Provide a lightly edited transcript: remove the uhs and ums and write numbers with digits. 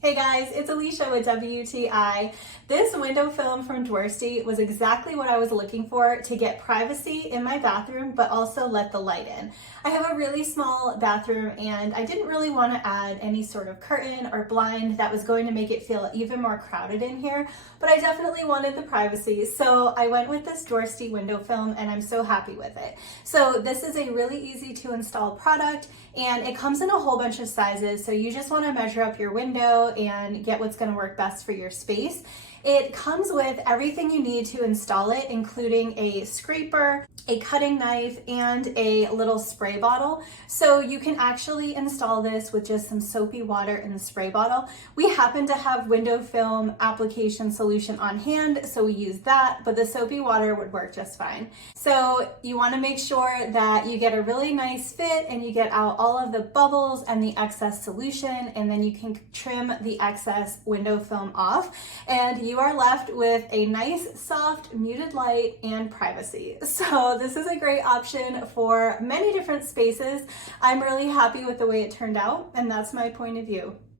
Hey guys, it's Alicia with WTI. This window film from Dworsty was exactly what I was looking for to get privacy in my bathroom, but also let the light in. I have a really small bathroom and I didn't really want to add any sort of curtain or blind that was going to make it feel even more crowded in here, but I definitely wanted the privacy. So I went with this Dworsty window film and I'm so happy with it. So this is a really easy to install product and it comes in a whole bunch of sizes. So you just want to measure up your window and get what's going to work best for your space. It comes with everything you need to install it, including a scraper, a cutting knife, and a little spray bottle. So you can actually install this with just some soapy water in the spray bottle. We happen to have window film application solution on hand, so we use that, but the soapy water would work just fine. So you want to make sure that you get a really nice fit and you get out all of the bubbles and the excess solution, and then you can trim the excess window film off, and you are left with a nice, soft, muted light and privacy. So this is a great option for many different spaces. I'm really happy with the way it turned out, and that's my point of view.